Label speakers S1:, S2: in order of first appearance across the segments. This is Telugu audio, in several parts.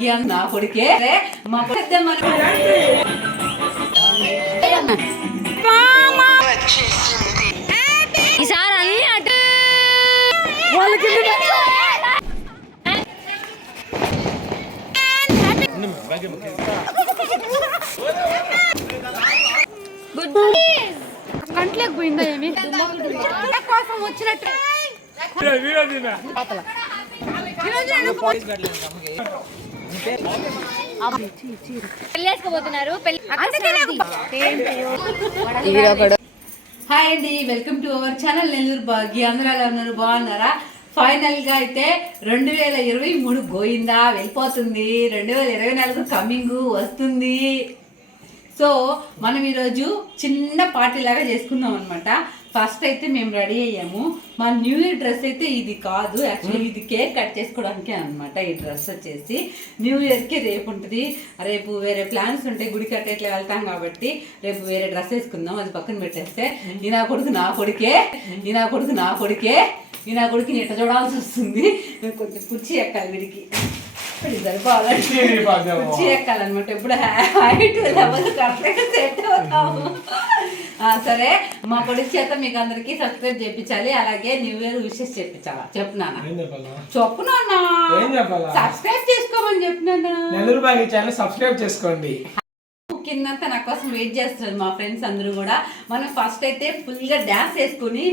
S1: భాగ్యం నా కొడుకే మా
S2: ఈసారి అన్ని అటు కంట్లోకి పోయిందా ఏమి కోసం వచ్చినట్టు
S1: హాయ్ అండి welcome to our channel Nellore Bhagya. అందరూ ఎలా ఉన్నారు? బాగున్నారా? ఫైనల్గా అయితే రెండు వేల ఇరవై మూడు గోయిందా? వెళ్ళిపోతుంది. రెండు వేల ఇరవై నాలుగు కమింగ్ వస్తుంది. సో మనం ఈరోజు చిన్న పార్టీ లాగా చేసుకుందాం అనమాట ఫస్ట్ అయితే మేము రెడీ అయ్యాము. మా న్యూ ఇయర్ డ్రెస్ అయితే ఇది కాదు. యాక్చువల్లీ ఇది కేక్ కట్ చేసుకోవడానికే అనమాట ఈ డ్రెస్ వచ్చేసి. న్యూ ఇయర్కి రేపు ఉంటుంది. రేపు వేరే ప్లాన్స్ ఉంటాయి. గుడికి అట్లా ఇట్లా వెళ్తాం కాబట్టి రేపు వేరే డ్రెస్ వేసుకుందాం. అది పక్కన పెట్టేస్తే ఈ నా కొడుకు నా కొడుకే ఈ నా కొడుకు నా కొడుకే ఈ నా కొడుకుని ఇట్ట చూడాల్సి వస్తుంది. కొంచెం కుర్చీ ఎక్కాలి వీడికి. కుర్చీ ఎక్కాలన్నమాట. ఎప్పుడు హైట్ లెవెల్ కరెక్ట్గా సెట్ అవుతాము. సరే. మా కొడుకు చేత మీకు అందరికి సబ్స్క్రైబ్ చేయించాలి అలాగే న్యూ ఇయర్ విషెస్ చెప్పించాలా చెప్పు నాన్న.
S3: ఏం చెప్పాలా?
S1: చెప్పు నాన్న.
S3: ఏం చెప్పాలా?
S1: సబ్స్క్రైబ్ చేసుకోమని చెప్పు నాన్న.
S3: నెల్లూరు బాగి ఛానల్ సబ్స్క్రైబ్ చేసుకోండి.
S1: కిందంతా నా కోసం వెయిట్ చేస్తున్నారు మా ఫ్రెండ్స్ అందరూ కూడా. మనం ఫస్ట్ అయితే ఫుల్గా డాన్స్ వేసుకుని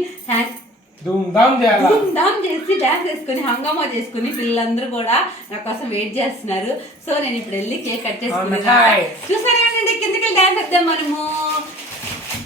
S1: చేసి డాన్స్ వేసుకుని హంగామా చేసుకుని పిల్లలందరూ కూడా నా కోసం వెయిట్ చేస్తున్నారు. సో నేను ఇప్పుడు వెళ్ళి కేక్ కట్ చేసుకున్నాను
S3: హాయ్.
S1: చూసారా కదండి కిందకి వెళ్ళి డాన్స్ వేద్దాం మనము.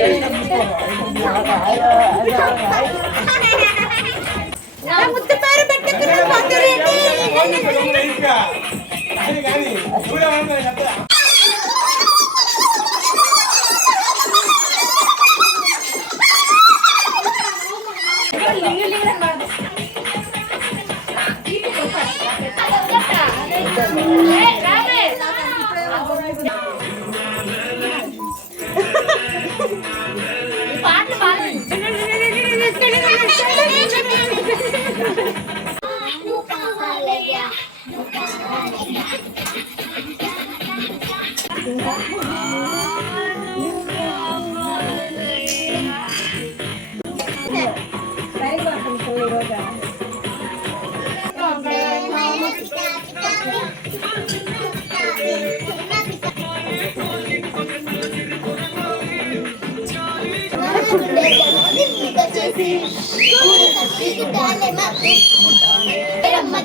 S2: 哎呀
S3: 哎呀哎呀
S2: 哎呀 ఈ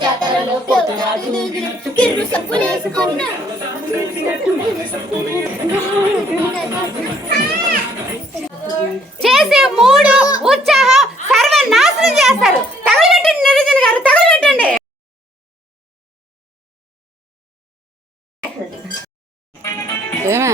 S4: జాతరలో కిర్రు
S1: చేసే మూడు ఉత్సాహం సర్వనాశనం చేస్తారు. తగలబెట్టండి నిరంజన్ గారు తగలబెట్టండి. ఏమే?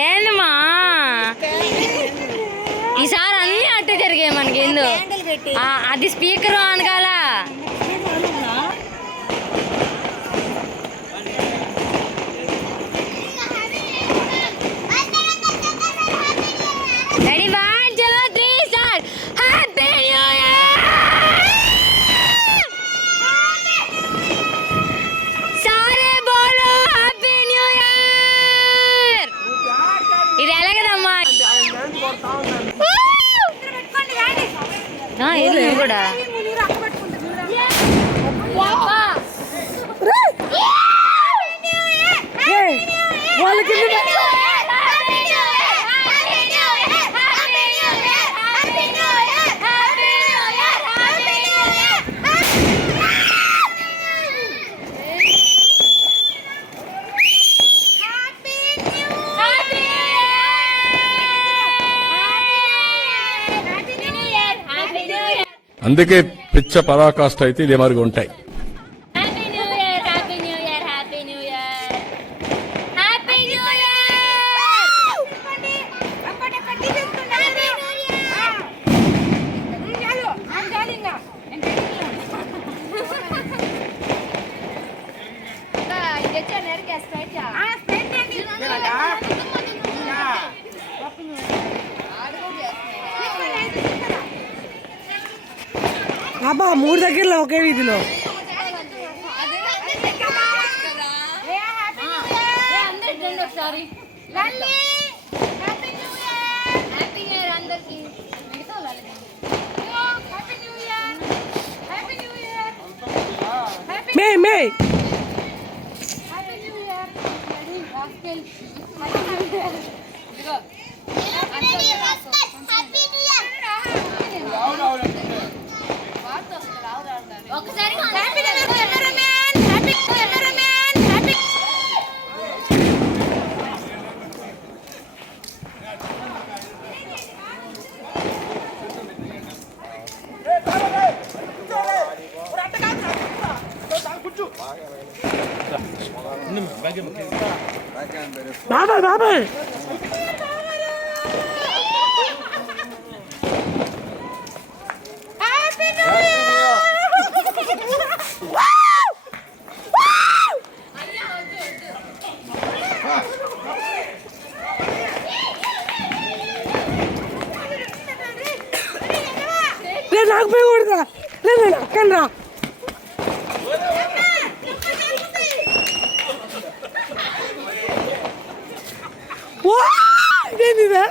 S4: ఏందమ్మా? ఈసారి అన్ని అట్టే జరిగాయి మనకి ఏందో అది speaker అనకాల ready one two three start happy new year సారే బోలో హ్యాపీ న్యూ ఇయర్ ఇది ఎలాగదమ్మా ఆ, ఇది నువ్వు కూడా
S5: అందుకే పిచ్చ పరాకాష్ట అయితే ఇదే మరి ఉంటాయి
S4: happy new year happy new year happy new year happy new year
S6: అబ్బా మూడు దగ్గరలో ఒకే వీధిలో
S4: ఒకసారి happy new year happy new year అందరికి మిగతా వాళ్ళకి
S6: మే మే
S4: ఒకసారి
S6: బాబాయ్ బాబాయ్ రే నాకు పోయి కొడుతా రే నేను అక్కడ రా వా! ఇదేంది ఇది?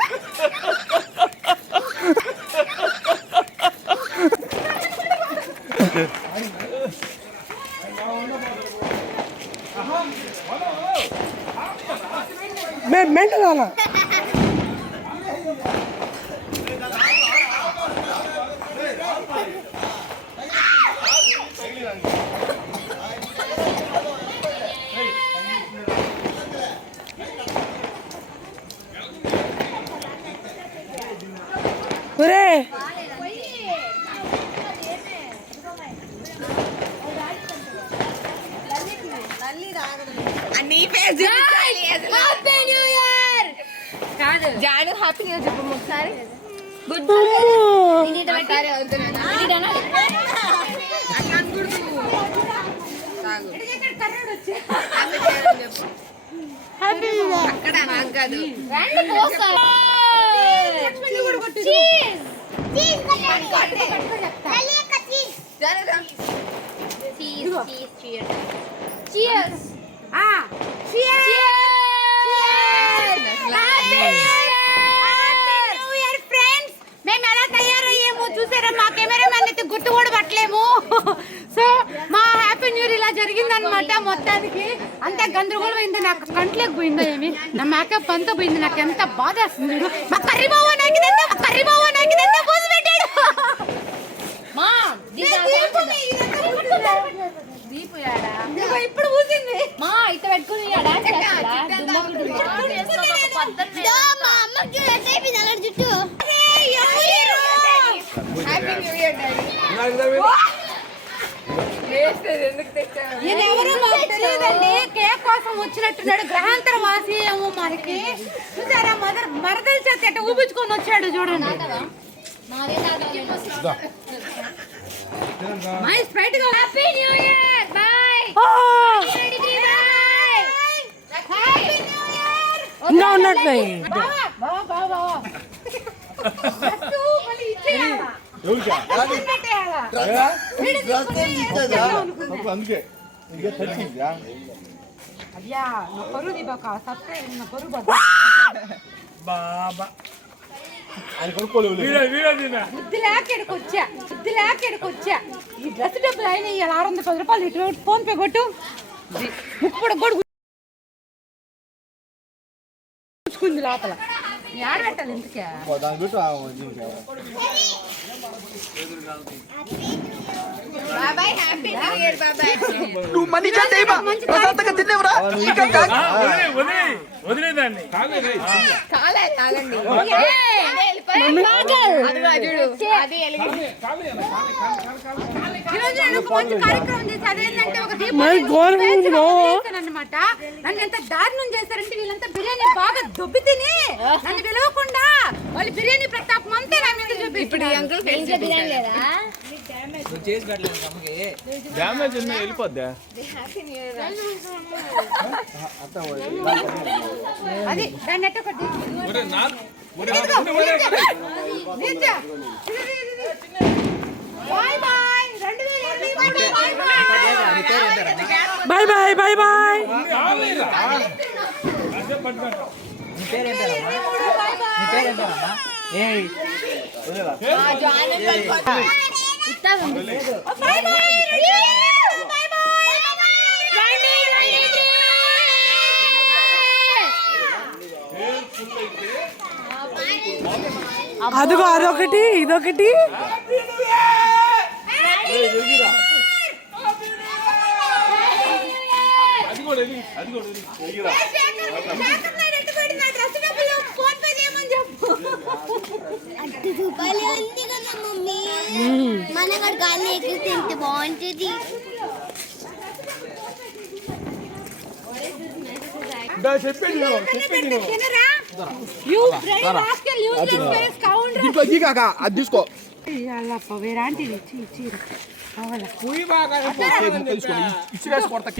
S6: మే మెంటల్ అలా ఒరే
S4: హ్యాపీ న్యూ ఇయర్ కాదు జాను హ్యాపీ న్యూ చెప్పు ఒకసారి good! Ah! Cheers! Happy New Year!
S1: Friends మేము ఎలా తయారయ్యాము చూసారా మా కెమెరామెన్ అయితే గుర్తు కూడా పట్టలేము సో మా హ్యాపీ న్యూ ఇయర్ ఇలా జరిగిందనమాట మొత్తానికి అంత గందరగోళం అయింది నాకు కంట్లోకి పోయిందో ఏమి నా మేకప్ అంతా పోయింది నాకు ఎంత బాధ వేస్తుంది. మా కర్రీ బావ నాకు ఇదంతా కర్రీ బావ నాకు పెట్టాడు ఇప్పుడు పూసింది
S4: మా ఇత పెట్టుకుని డాన్స్
S1: జుట్టు. కేక్ కోసం వచ్చినట్టున్నాడు. గ్రహాంతర వాసి ఏమో మనకి చూసారా మదర్ మరదలు చేతి అట్ట ఊపించుకొని వచ్చాడు చూడండి. My Sprite
S4: happy new year
S1: bye
S6: ఇంకా
S1: ఉన్నట్లే
S7: అందుకే. ఇంకా
S1: ఈ డ్రెస్ డబ్బులు అయినా ఆరు వందల పది రూపాయలు ఇటు ఫోన్ పే కొట్టు. ముక్కు కూడా గుచ్చుకుంది లోపల. ఆడబెట్టాలి ఇంతకే?
S6: బాబాయ్ హ్యాపీ
S1: అనమాట నన్ను ఎంత దారుణం చేశారంటే వీళ్ళంతా బిర్యానీ బాగా దొబ్బి తిని నన్ను పిలవకుండా వాళ్ళు బిర్యానీ ప్రతాపం అంతే నా మీద
S7: డ్యామేజ్ ఉన్నా వెళ్ళిపోద్దా?
S1: అది దాన్ని ఎట్ట కొట్టి బాయ్ బాయ్. Bye bye. ఇస్తా
S6: అదిగో అదొకటి ఇదొకటి.
S2: మన గాలి
S7: చెప్పేది చెప్పేది దీంట్లో గీ కాక అది తీసుకో. ఇచ్చిరేసి కొడతా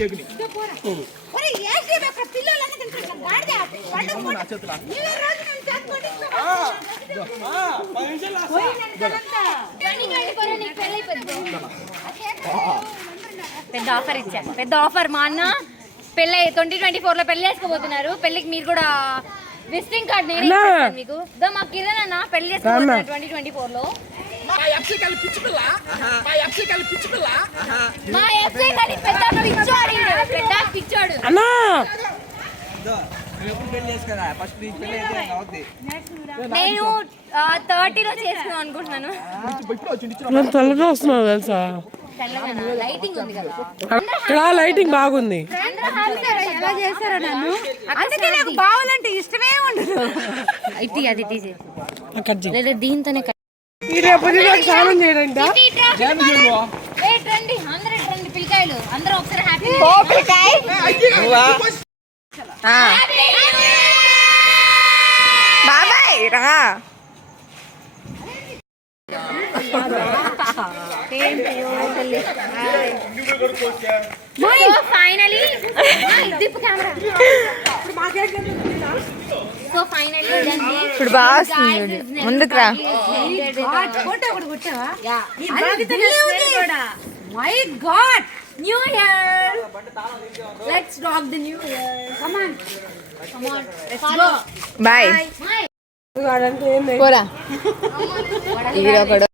S4: పెద్ద ఆఫర్ ఇచ్చా పెద్ద ఆఫర్ మా అన్న. పెళ్ళి ట్వంటీ ట్వంటీ ఫోర్లో పెళ్ళి చేసుకోబోతున్నారు. పెళ్ళికి మీరు కూడా విజిటింగ్ కార్డ్ నేను ఇస్తాను మీకు. దో మా కిరణ్ పెళ్ళి చేసుకున్నాడు 2024 లో. మా నేను థర్టీలో చేసుకున్నాను అనుకుంటున్నాను.
S6: త్వరగా తెలుసా? ఇక్కడ లైటింగ్ బాగుంది.
S1: ఎలా చేశారో నన్ను అందుకే నాకు బావాలంటే ఇష్టమే ఉండదు.
S4: ఇటీ అది ఇటీ చేసి
S6: అక్కడ చెయ్యి.
S4: లేదా దీంతోనే
S6: స్నానం
S4: పిల్లకాయలు. అందరూ ఒకసారి హ్యాపీ
S1: బాబాయ్ రా.
S4: ఫైనలీ సో ఫైనలీ
S1: ఇప్పుడు బాగా వస్తుంది ముందుకు రా. My god
S4: new year let's rock the new year come on come on let's go
S1: boy
S4: bye
S1: పోరా.